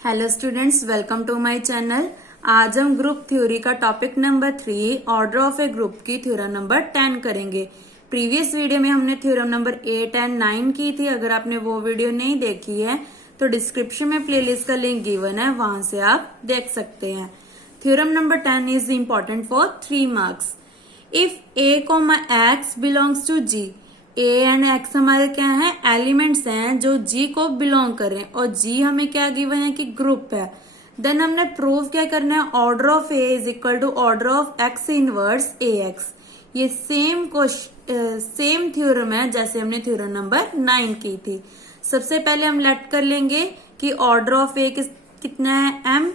Hello students, welcome to my channel. आज हम group theory का topic number 3 order of a group की theorem number 10 करेंगे। Previous video में हमने थ्योरम नंबर 8 एंड 9 की थी। अगर आपने वो वीडियो नहीं देखी है तो डिस्क्रिप्शन में प्लेलिस्ट का लिंक गिवन है, वहां से आप देख सकते हैं। Theorem number 10 is important for 3 marks. If a, x belongs to g, a and x हमारे क्या है, एलिमेंट्स हैं जो जी को बिलोंग कर रहे हैं, और जी हमें क्या गिवन है कि ग्रुप है। देन हमने प्रूव क्या करना है, order of A is equal to order of x inverse A x. ये सेम थ्योरम है जैसे हमने थ्योरम नंबर 9 की थी। सबसे पहले हम लेट कर लेंगे कि ऑर्डर ऑफ ए कितना है, M.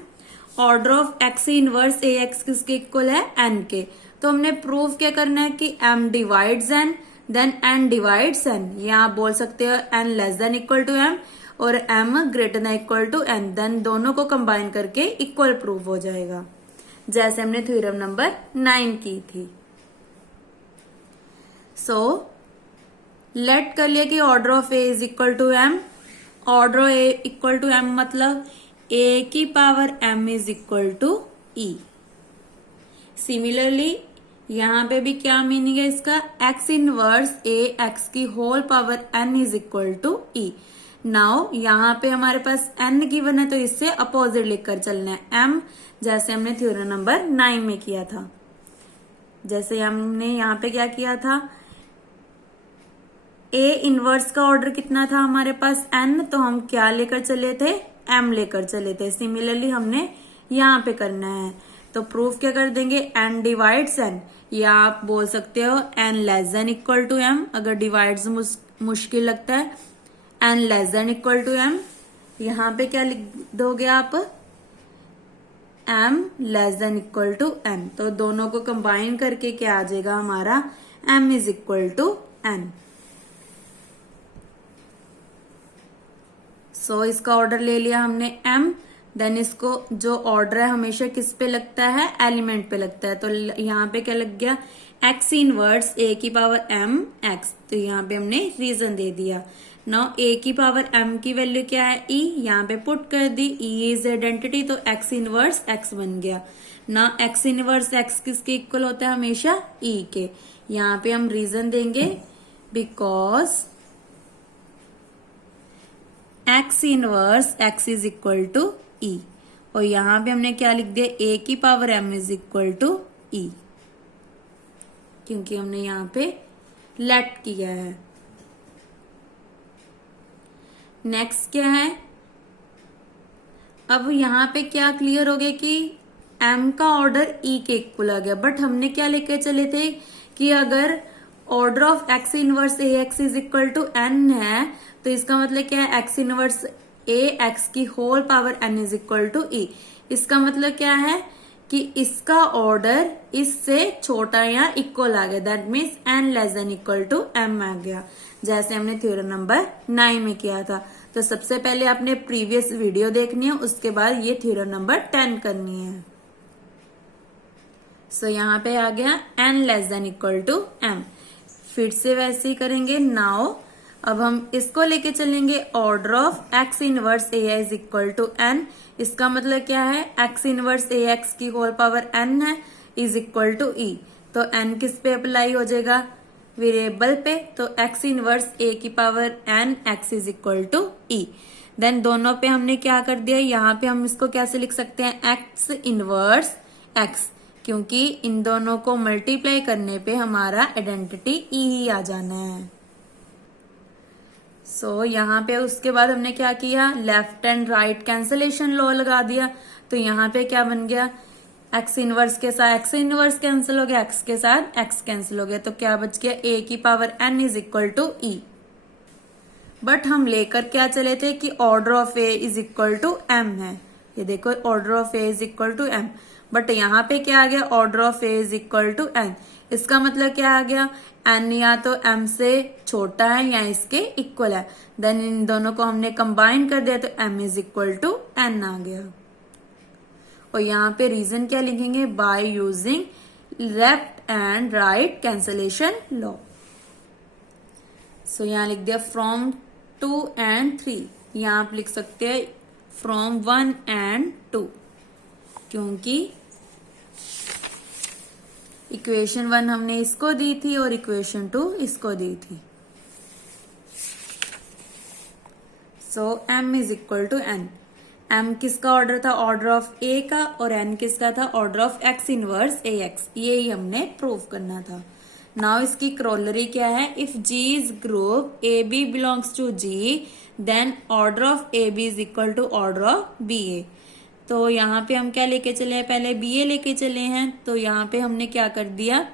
Order of x inverse A X किसके इक्वल है, एन के। तो हमने प्रूव क्या करना है कि M divides N, then N divides N. यहाँ आप बोल सकते हो N less than equal to M और M greater than equal to N. Then दोनों को कंबाइन करके इक्वल प्रूव हो जाएगा, जैसे हमने थ्योरम नंबर 9 की थी। सो लेट कर लिया कि order of A is equal to m. Order a equal to m मतलब ए की power M is equal to e. Similarly यहां पे भी क्या मीनिंग है इसका, एक्स इनवर्स ए एक्स की whole power N is equal to e. Now यहाँ पे हमारे पास एन गिवन है तो इससे अपोजिट लिखकर चलना है, एम, जैसे हमने थ्योरम नंबर 9 में किया था। जैसे हमने यहाँ पे क्या किया था, ए इनवर्स का ऑर्डर कितना था हमारे पास, एन, तो हम क्या लेकर चले थे, एम लेकर चले थे। सिमिलरली हमने यहाँ पे करना है, तो प्रूफ क्या कर देंगे, एन डिवाइड्स एन, या आप बोल सकते हो N less than equal to M. अगर डिवाइड्स मुश्किल लगता है, N less than equal to M. यहाँ पे क्या लिख दोगे आप, M less than equal to N. तो दोनों को कंबाइन करके क्या आ जाएगा हमारा, M is equal to N. So इसका ऑर्डर ले लिया हमने एम। देन इसको जो ऑर्डर है हमेशा किस पे लगता है, एलिमेंट पे लगता है। तो यहाँ पे क्या लग गया, एक्स इनवर्स ए की पावर एम एक्स। तो यहाँ पे हमने रीजन दे दिया। नाउ ए की पावर एम की वैल्यू क्या है, ई, यहाँ पे पुट कर दी। ई इज आइडेंटिटी, तो एक्स इनवर्स एक्स बन गया। ना एक्स इनवर्स एक्स किसके इक्वल होता है, हमेशा ई के। यहाँ पे हम रीजन देंगे because X inverse X is equal to E. और यहां पे हमने क्या लिख दिया, ए की power M is equal to E, क्योंकि हमने यहां पे लेट किया है। नेक्स्ट क्या है, अब यहां पे क्या क्लियर हो गया कि एम का ऑर्डर ई के इक्वल आ गया। बट हमने क्या लेके चले थे कि अगर order of x inverse A X is equal to N है, तो इसका मतलब क्या है, एक्स इनवर्स ए एक्स की whole power N is equal to E. इसका मतलब क्या है कि इसका ऑर्डर इससे छोटा या इक्वल आ गया। That means N less than equal to M आ गया, जैसे हमने थ्योरम नंबर 9 में किया था। तो सबसे पहले आपने प्रीवियस वीडियो देखनी है, उसके बाद ये थ्योरम नंबर 10 करनी है। सो यहाँ पे आ गया n less than equal to m. फिर से वैसे ही करेंगे। नाउ अब हम इसको लेके चलेंगे, order of x inverse a is equal to n. इसका मतलब क्या है, एक्स इनवर्स ए एक्स की होल पावर एन है इज इक्वल टू ई। तो एन किस पे अप्लाई हो जाएगा, वेरिएबल पे। तो एक्स इनवर्स ए की power n x is equal to e. Then दोनों पे हमने क्या कर दिया, यहाँ पे हम इसको कैसे लिख सकते हैं, एक्स इनवर्स एक्स, क्योंकि इन दोनों को मल्टीप्लाई करने पे हमारा आइडेंटिटी ई ही आ जाना है। सो यहाँ पे उसके बाद हमने क्या किया, left and right cancellation law लगा दिया। तो यहाँ पे क्या बन गया, एक्स इनवर्स के साथ एक्स इनवर्स कैंसिल हो गया, एक्स के साथ एक्स कैंसिल हो गया। तो क्या बच गया, ए की power N is equal to e. But हम लेकर क्या चले थे कि order of A is equal to m है। ये देखो order of A is equal to m, but यहाँ पे क्या आ गया, order of A is equal to n. इसका मतलब क्या आ गया, एन या तो एम से छोटा है या इसके इक्वल है। देन इन दोनों को हमने कंबाइन कर दिया तो M is equal to N आ गया। और यहाँ पे रीजन क्या लिखेंगे, by using left and right cancellation law. So यहाँ लिख दिया फ्रॉम 2 and 3। यहाँ आप लिख सकते हैं फ्रॉम 1 and 2, क्योंकि इक्वेशन 1 हमने इसको दी थी और इक्वेशन 2 इसको दी थी। So m is equal to n। m किसका ऑर्डर था? ऑर्डर ऑफ a का। और n किसका था? Order of x inverse ax। ये ही हमने प्रूव करना था। नाउ इसकी क्रोलरी क्या है? If g is group ab belongs to g, then order of ab is equal to order of ba। तो यहाँ पे हम क्या लेके चले हैं? पहले ba लेके चले हैं, तो यहाँ पे हमने क्या कर दिया?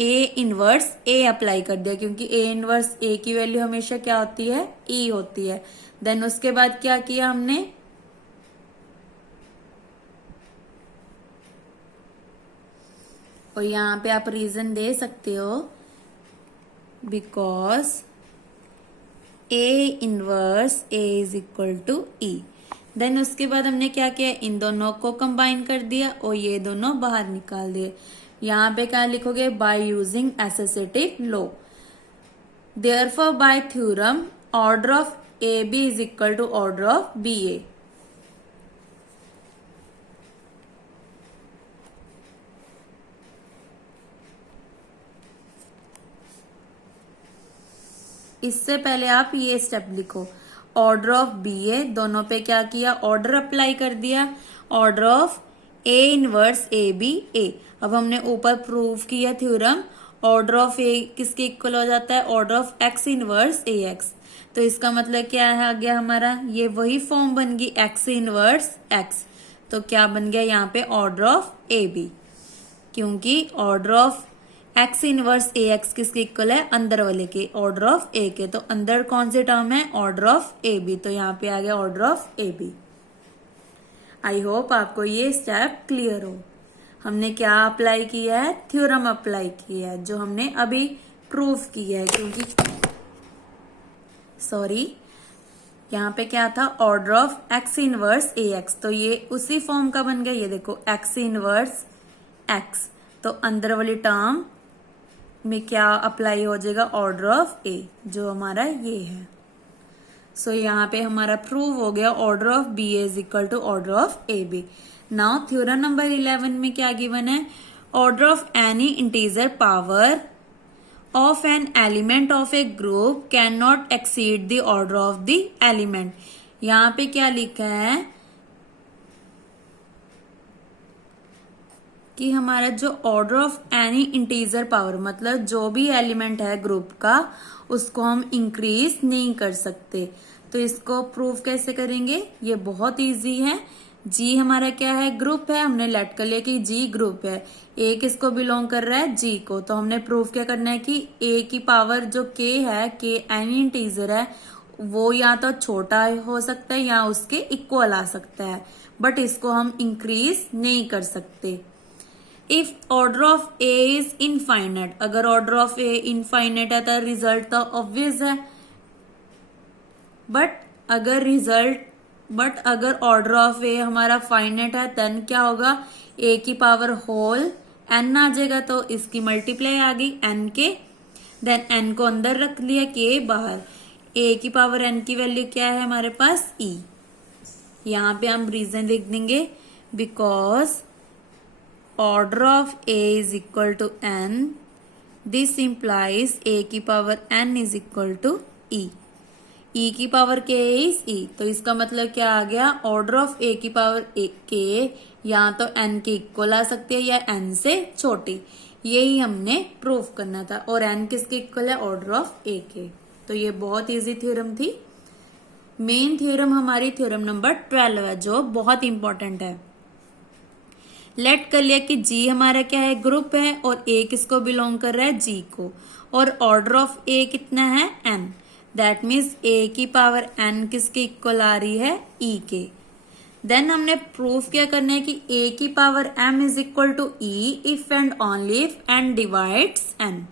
a इनवर्स a अप्लाई कर दिया, क्योंकि a इनवर्स a की वैल्यू हमेशा क्या होती है? e होती है। देन उसके बाद क्या किया हमने? और यहाँ पे आप रीजन दे सकते हो, because a inverse a is equal to e। Then उसके बाद हमने क्या किया? इन दोनों को कंबाइन कर दिया और ये दोनों बाहर निकाल दिए। यहाँ पे क्या लिखोगे? By using associative law. Therefore by theorem order of A B is equal to order of B A. इससे पहले आप ये स्टेप लिखो, ऑर्डर ऑफ बी ए, दोनों पे क्या किया? ऑर्डर अप्लाई कर दिया। Order of A inverse A B A. अब हमने ऊपर प्रूव किया थ्योरम, ऑर्डर ऑफ ए किसके इक्वल हो जाता है? Order of x inverse A x. तो इसका मतलब क्या है आ गया हमारा? ये वही फॉर्म बन गई एक्स इनवर्स एक्स। तो क्या बन गया यहाँ पे? ऑर्डर ऑफ ए बी, क्योंकि order of x inverse A X किसके इक्वल है? अंदर वाले के, ऑर्डर ऑफ ए के। तो अंदर कौन से टर्म है? Order of A b. तो यहाँ पे आ गया order of A b. I hope आपको ये स्टेप क्लियर हो। हमने क्या अप्लाई किया है? थ्योरम अप्लाई किया है, जो हमने अभी प्रूव किया है। क्योंकि यहाँ पे क्या था? Order of x inverse A x. तो ये उसी फॉर्म का बन गया। ये देखो एक्स इनवर्स एक्स, तो अंदर वाली टर्म में क्या अप्लाई हो जाएगा? ऑर्डर ऑफ ए, जो हमारा ये है। सो यहाँ पे हमारा प्रूव हो गया order of B a is equal to order of A b. Now theorem number 11 में क्या गिवन है? Order of any integer power of an element of a group can not exceed the order of the element. यहाँ पे क्या लिखा है कि हमारा जो order of any integer power, मतलब जो भी एलिमेंट है ग्रुप का, उसको हम इंक्रीज नहीं कर सकते। तो इसको प्रूव कैसे करेंगे? ये बहुत इजी है। जी हमारा क्या है? ग्रुप है। हमने लेट कर लिया कि जी ग्रुप है। ए किसको बिलोंग कर रहा है? जी को। तो हमने प्रूव क्या करना है कि ए की पावर जो के है, के एनी इंटीजर है, वो या तो छोटा हो सकता है या उसके इक्वल आ सकता है, बट इसको हम इंक्रीज नहीं कर सकते। If order of A is infinite, अगर ऑर्डर ऑफ ए इनफाइनाइट है तो रिजल्ट तो ऑब्वियस है। बट अगर ऑर्डर ऑफ ए हमारा फाइनाइट है, देन क्या होगा? ए की पावर होल एन आ जाएगा। तो इसकी मल्टीप्लाई आ गई एन के, देन एन को अंदर रख लिया, के बाहर। ए की पावर एन की वैल्यू क्या है हमारे पास? ई। यहाँ पे हम रीजन लिख देंगे, because order of A is equal to N, this implies A की power N is equal to E. E की पावर के इज ई। तो इसका मतलब क्या आ गया? ऑर्डर ऑफ ए की पावर के या तो एन के इक्वल आ सकती है या एन से छोटी। यही हमने प्रूव करना था। और एन किसके इक्वल है? ऑर्डर ऑफ ए के। तो ये बहुत इजी थ्योरम थी। मेन थ्योरम हमारी थ्योरम नंबर 12 है, जो बहुत इंपॉर्टेंट है। लेट कर लिया कि जी हमारा क्या है? ग्रुप है, और ए किसको बिलोंग कर रहा है? जी को। और ऑर्डर ऑफ ए कितना है? एन। दैट मीन्स ए की पावर एन किसके इक्वल आ रही है? ई के। देन हमने प्रूफ क्या करना है कि ए की power M is equal to e if and only if n divides N.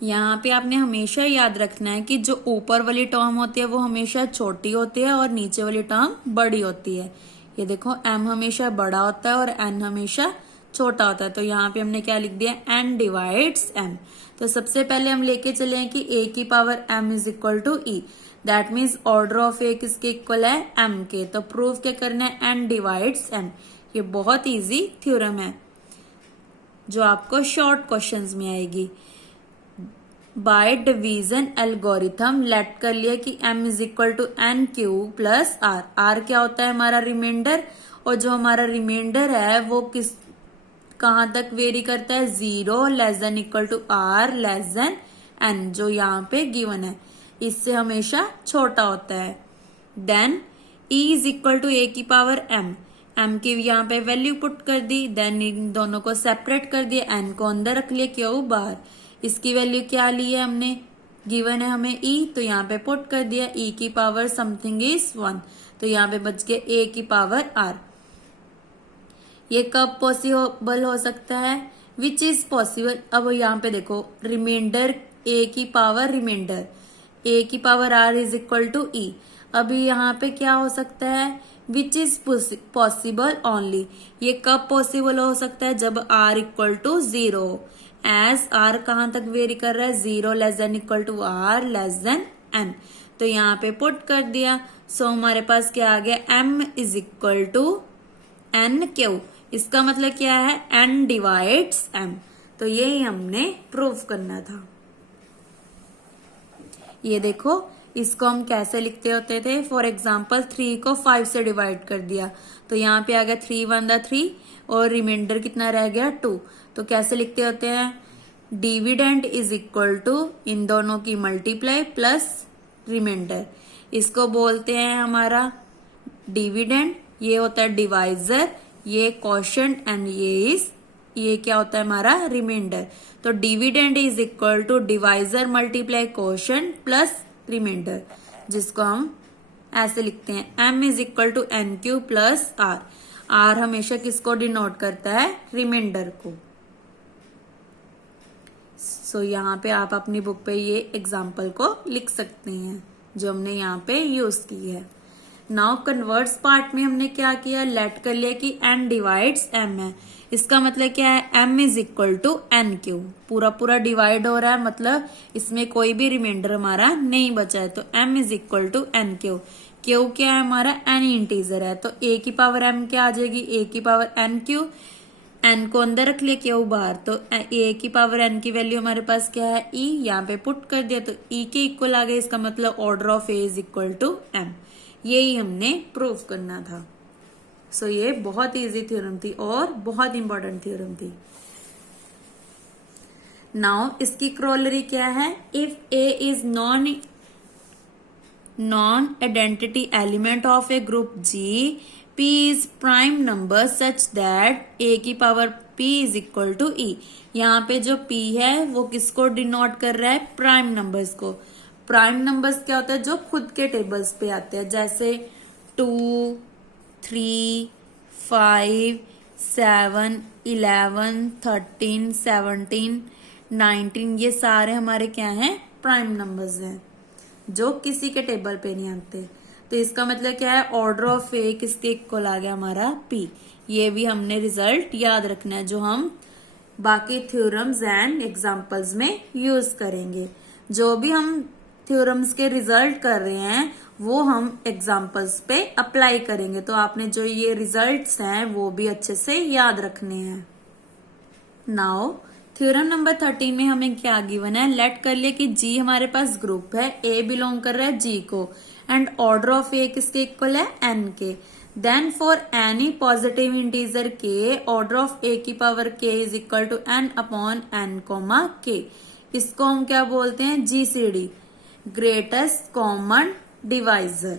यहाँ पे आपने हमेशा याद रखना है कि जो ऊपर वाली टर्म होती है वो हमेशा छोटी होती है और नीचे वाली टर्म बड़ी होती है। ये देखो m हमेशा बड़ा होता है और n हमेशा छोटा होता है। तो यहाँ पे हमने क्या लिख दिया? n divides m। तो सबसे पहले हम लेके चले हैं कि a की power m is equal to E. That means order of A किसके इक्वल है, m के। तो प्रूफ क्या करना है, n डिवाइड्स m। ये बहुत इजी थ्योरम है जो आपको शॉर्ट क्वेश्चंस में आएगी। बाय डिवीजन एल्गोरिथम लेट कर लिया कि m is equal to n cube plus r. R क्या होता है, हमारा रिमाइंडर, और जो हमारा रिमाइंडर है वो कहां तक वेरी करता है, 0 less than equal to r less than n, जो यहाँ पे गिवन है, इससे हमेशा छोटा होता है। Then e is equal to A की पावर m की यहाँ पे वैल्यू पुट कर दी, देन इन दोनों को सेपरेट कर दिया, n को अंदर रख लिया, क्यों बाहर। इसकी वैल्यू क्या ली है हमने, गिवन है हमें e, तो यहाँ पे पुट कर दिया, e की पावर समथिंग इज 1, तो यहाँ पे बच गया a की पावर r। ये कब पॉसिबल हो सकता है, विच इज पॉसिबल। अब यहाँ पे देखो रिमाइंडर a की पावर रिमाइंडर a की power r is equal to e। अभी यहाँ पे क्या हो सकता है, विच इज पॉसिबल ओनली। ये कब पॉसिबल हो सकता है, जब r equal to 0, as r कहां तक वेरी कर रहा है, 0 less than equal to r less than n। तो यहाँ पे पुट कर दिया, सो हमारे पास क्या आ गया, m is equal to n q. इसका मतलब क्या है, n डिवाइड्स m। तो यही हमने प्रूफ करना था। ये देखो इसको हम कैसे लिखते होते थे, फॉर एग्जाम्पल 3 को 5 से डिवाइड कर दिया, तो यहाँ पे आ गया 3 1 3 और रिमाइंडर कितना रह गया 2। तो कैसे लिखते होते हैं, डिविडेंड इज इक्वल टू इन दोनों की मल्टीप्लाई प्लस रिमाइंडर। इसको बोलते हैं हमारा डिविडेंड, ये होता है डिवाइजर, ये क्वोशंट एंड ये क्या होता है हमारा रिमाइंडर। तो dividend is equal to divisor multiply quotient plus reminder, जिसको हम ऐसे लिखते हैं, m is equal to N q plus r. R हमेशा किसको डिनोट करता है, रिमाइंडर को। सो यहाँ पे आप अपनी बुक पे ये एग्जाम्पल को लिख सकते हैं जो हमने यहाँ पे यूज की है। नाउ कन्वर्ट्स पार्ट में हमने क्या किया, लेट कर लिया कि n डिवाइड्स m है। इसका मतलब क्या है, m is equal to N q, पूरा पूरा डिवाइड हो रहा है, मतलब इसमें कोई भी रिमाइंडर हमारा नहीं बचा है, तो m is equal to N Q. Q क्या है हमारा, n इंटीजर है, तो a की पावर m क्या आ जाएगी, a की पावर n क्यू, n को अंदर रख लिया, क्यू बाहर, तो a की पावर n की वैल्यू हमारे पास क्या है, e, यहाँ पे पुट कर दिया, तो e के इक्वल आ गया। इसका मतलब order of a is equal to m। यही हमने प्रूफ करना था। सो ये बहुत इजी थ्योरम थी और बहुत इंपॉर्टेंट थ्योरम थी। नाउ इसकी क्रोलरी क्या है, if a is non identity element of a group G, P is prime number such that a की power p is equal to e। यहाँ पे जो p है वो किसको डिनोट कर रहा है, प्राइम नंबर्स को। प्राइम नंबर्स क्या होता है, जो खुद के टेबल्स पे आते हैं, जैसे 2 3 5 7 11 13 17 19, ये सारे हमारे क्या हैं, प्राइम नंबर्स हैं जो किसी के टेबल पे नहीं आते। तो इसका मतलब क्या है, ऑर्डर ऑफ ए किसके इक्वल आ गया हमारा p। ये भी हमने रिजल्ट याद रखना है जो हम बाकी थ्योरम्स एंड एग्जांपल्स में यूज करेंगे। जो भी हम थ्योरम्स के रिजल्ट कर रहे हैं वो हम एग्जांपल्स पे अप्लाई करेंगे, तो आपने जो ये रिजल्ट्स हैं वो भी अच्छे से याद रखने हैं। नाउ थ्योरम नंबर 13 में हमें क्या गिवन है, लेट कर लिया कि G हमारे पास ग्रुप है, A बिलोंग कर रहा है G को, एंड ऑर्डर ऑफ A किसके इक्वल है, N के। Then for any positive integer K, order of A की power K is equal to N upon N comma K। इसको हम क्या बोलते हैं, GCD, ग्रेटेस्ट कॉमन डिवाइजर।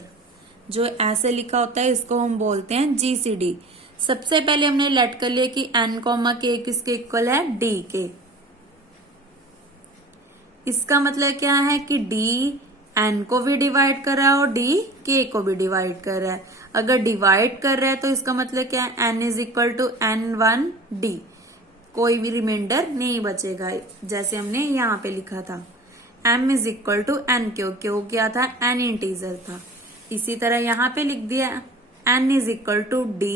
जो ऐसे लिखा होता है इसको हम बोलते हैं GCD। सबसे पहले हमने लेट कर लिया कि n कॉमा k किसके इक्वल है, d के। इसका मतलब क्या है कि d n को भी डिवाइड कर रहा है और d k को भी डिवाइड कर रहा है। अगर डिवाइड कर रहा है तो इसका मतलब क्या है, n is equal to n1 d, कोई भी रिमाइंडर नहीं बचेगा, जैसे हमने यहाँ पे लिखा था। m is equal to N Q, Q क्या था, n इंटीजर था। इसी तरह यहाँ पे लिख दिया n is equal to d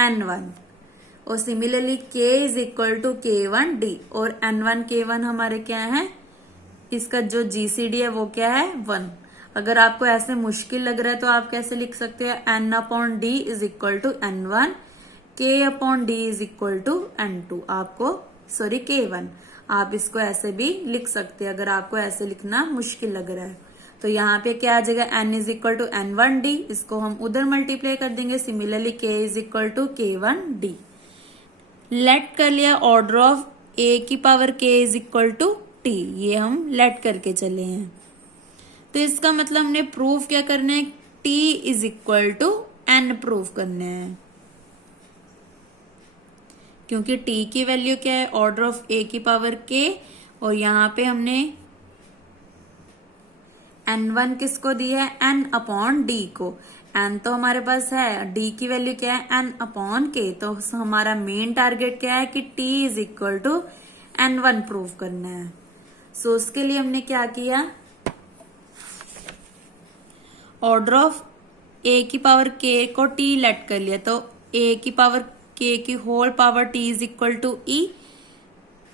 n1, और similarly k is equal to k1 d, और n1 k1 हमारे क्या है, इसका जो GCD है वो क्या है 1। अगर आपको ऐसे मुश्किल लग रहा है तो आप कैसे लिख सकते हैं, n upon D is equal to n1, k upon D is equal to n2, आपको सॉरी k1, आप इसको ऐसे भी लिख सकते हैं अगर आपको ऐसे लिखना मुश्किल लग रहा है। तो यहाँ पे क्या आ जाएगा, n is equal to n1 D, इसको हम उधर मल्टीप्लाई कर देंगे। Similarly k is equal to k1 D. Let कर लिया ऑर्डर ऑफ a की power k is equal to t, ये हम लेट करके चले हैं। तो इसका मतलब हमने प्रूफ क्या करना है, t is equal to n proof करना है, क्योंकि t की वैल्यू क्या है, ऑर्डर ऑफ a की पावर k, और यहां पे हमने n1 किसको दिया है, n अपॉन d को। n तो हमारे पास है, d की वैल्यू क्या है, n अपॉन k। तो हमारा मेन टारगेट क्या है कि t is equal to n1 prove करना है। सो उसके लिए हमने क्या किया, ऑर्डर ऑफ a की पावर k को t लेट कर लिया, तो a की पावर k की whole power t is equal to e।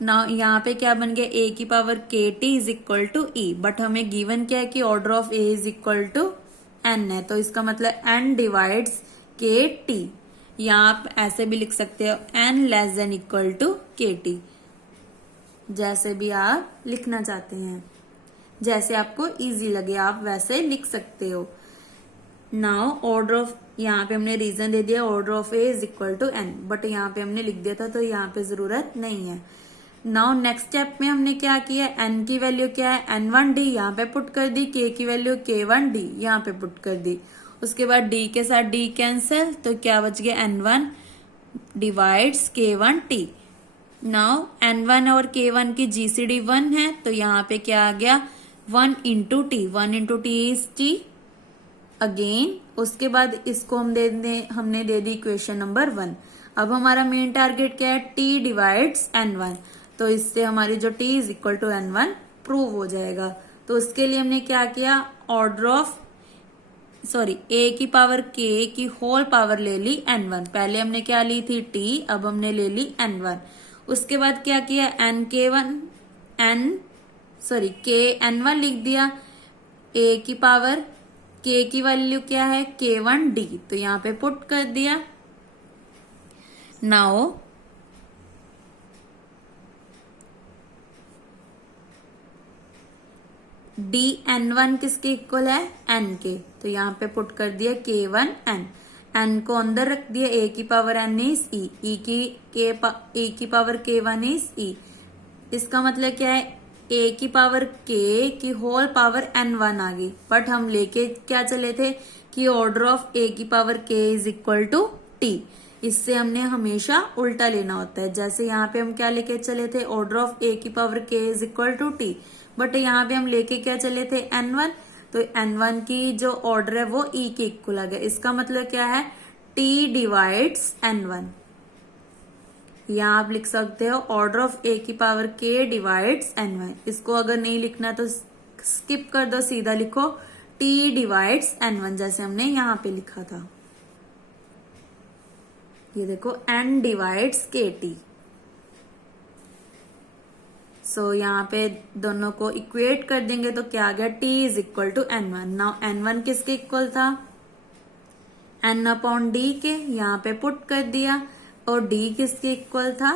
ना यहाँ पे क्या बन गया, a की power k t is equal to e, but हमें गिवन क्या है कि order of a is equal to n है, तो इसका मतलब n डिवाइड्स k t। यहाँ आप ऐसे भी लिख सकते हो n less than equal to k t, जैसे भी आप लिखना चाहते हैं, जैसे आपको इजी लगे आप वैसे लिख सकते हो। नाउ ऑर्डर ऑफ, यहाँ पे हमने रीजन दे दिया order of A is equal to n, but यहाँ पे हमने लिख दिया था तो यहाँ पे जरूरत नहीं है। नाउ नेक्स्ट स्टेप में हमने क्या किया, n की वैल्यू क्या है, n1d यहाँ पे पुट कर दी, k की वैल्यू k1d यहाँ पे पुट कर दी। उसके बाद d के साथ d कैंसिल, तो क्या बच गया, n1 divides k1t। Now n1 और k1 की जीसीडी 1 है, तो यहाँ पे क्या आ गया, 1 into T, 1 into T is t again. उसके बाद इसको हमने दे दी इक्वेशन नंबर 1। अब हमारा मेन टारगेट क्या है, t डिवाइड्स n1, तो इससे हमारी जो t is equal to n1 prove हो जाएगा। तो उसके लिए हमने क्या किया, ऑर्डर ऑफ a की पावर k की होल पावर ले ली n1, पहले हमने क्या ली थी t, अब हमने ले ली n1। उसके बाद क्या किया, k n1 लिख दिया, a की पावर k की वैल्यू क्या है, k1d, तो यहाँ पे पुट कर दिया। नाउ dn1 किसके इक्वल है, n के, तो यहाँ पे पुट कर दिया k1n, n को अंदर रख दिया, a की पावर n इज e की पावर k1 इज e। इसका मतलब क्या है, a की पावर k की होल पावर n1 आ गई, बट हम लेके क्या चले थे कि ऑर्डर ऑफ a की power k is equal to t। इससे हमने हमेशा उल्टा लेना होता है, जैसे यहाँ पे हम क्या लेके चले थे, ऑर्डर ऑफ a की power k is equal to t, but यहाँ पे हम लेके क्या चले थे, n1, तो n1 की जो ऑर्डर है वो e के इक्वल आ गया। इसका मतलब क्या है, t डिवाइड्स n1। यहाँ आप लिख सकते हो ऑर्डर ऑफ a की पावर k डिवाइड्स n1। इसको अगर नहीं लिखना तो स्किप कर दो, सीधा लिखो t डिवाइड्स n1, जैसे हमने यहाँ पे लिखा था। ये देखो n डिवाइड्स kt। सो यहाँ पे दोनों को इक्वेट कर देंगे तो क्या आ गया, t is equal to n1। Now n1 किसके इक्वल था, n अपॉन d के, यहाँ पे पुट कर दिया, और d किसके इक्वल था,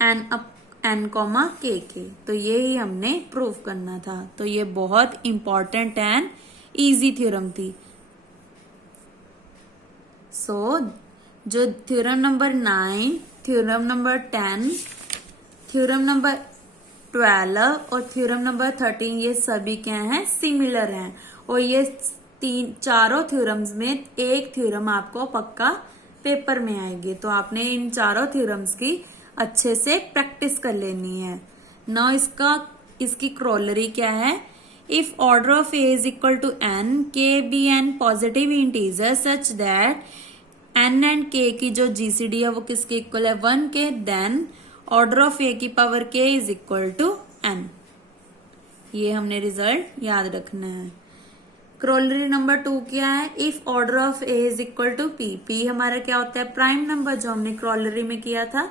n कॉमा k के। तो ये ही हमने प्रूव करना था। तो ये बहुत इंपॉर्टेंट एंड इजी थ्योरम थी। सो जो theorem number 9, theorem number 10, theorem number 12 और थ्योरम नंबर 13, ये सभी क्या हैं, सिमिलर हैं। और ये चारों थ्योरम्स में एक थ्योरम आपको पक्का पेपर में आएगी, तो आपने इन चारों थ्योरम्स की अच्छे से प्रैक्टिस कर लेनी है। नाउ इसकी क्रोलरी क्या है, if order of A is equal to n, k be an positive integer such that n and k की जो जीसीडी है वो किसके इक्वल है, 1 के, देन ऑर्डर ऑफ a की power k is equal to n। ये हमने रिजल्ट याद रखना है। क्रोलरी नंबर 2 क्या है, if order of a is equal to p, p हमारा क्या होता है, प्राइम नंबर, जो हमने क्रोलरी में किया था।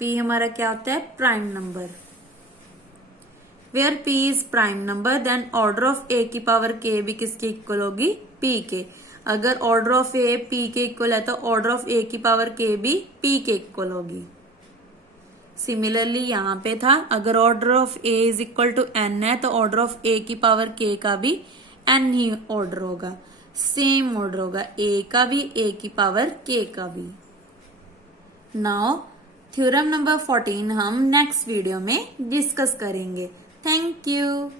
p हमारा क्या होता है, prime number. Where p is prime number then order of a की पावर k भी किसके इक्वल होगी, p के। अगर ऑर्डर ऑफ a p के इक्वल है तो ऑर्डर ऑफ a की पावर k भी p के इक्वल होगी। सिमिलरली यहाँ पे था, अगर order of a is equal to n है तो ऑर्डर ऑफ a की पावर k का भी n ही ऑर्डर होगा, सेम ऑर्डर होगा, a का भी a की पावर k का भी। नाउ थ्योरम नंबर 14 हम नेक्स्ट वीडियो में डिस्कस करेंगे। Thank you.